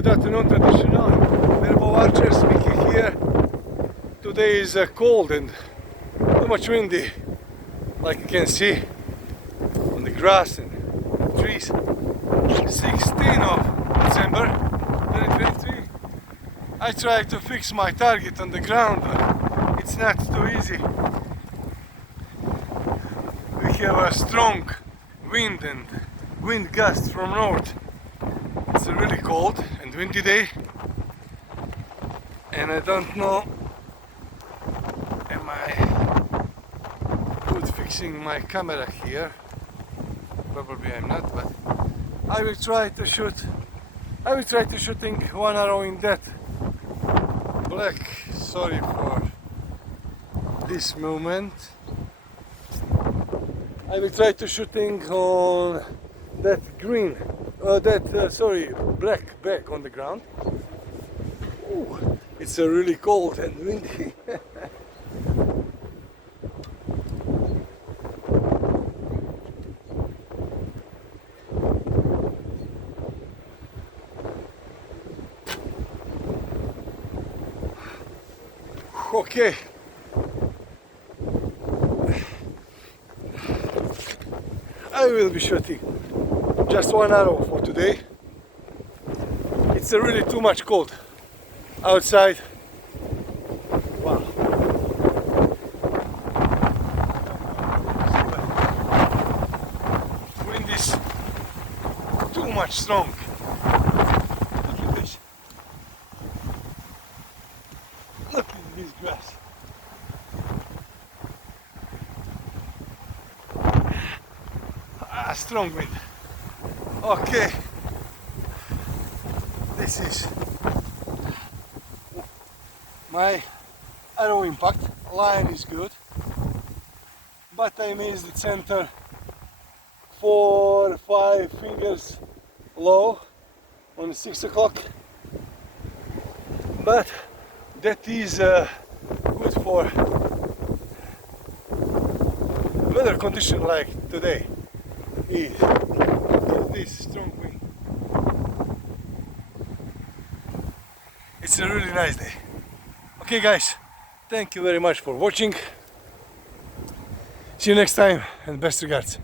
Good afternoon, traditional Verbo Archer speaking here. Today is cold and too much windy, like you can see on the grass and trees. 16th of December 2023. I try to fix my target on the ground, but it's not too easy. We have a strong wind and wind gusts from north. It's a really cold and windy day, and I don't know, am I good fixing my camera here? Probably I'm not, but I will try to shoot. I will try to shooting one arrow in that black. Sorry for this moment. I will try to shooting on that green, black back on the ground. Ooh, it's a really cold and windy. Okay. I will be shooting just one arrow for today. It's really too much cold outside. Wow. Wind is too much strong. Look at this. Look at this grass. Strong wind. Okay, this is my arrow impact. Line is good, but I missed the center 4 or 5 fingers low on 6 o'clock. But that is good for weather condition like today. Is this strong wind. It's a really nice day. Okay guys, thank you very much for watching. See you next time and best regards.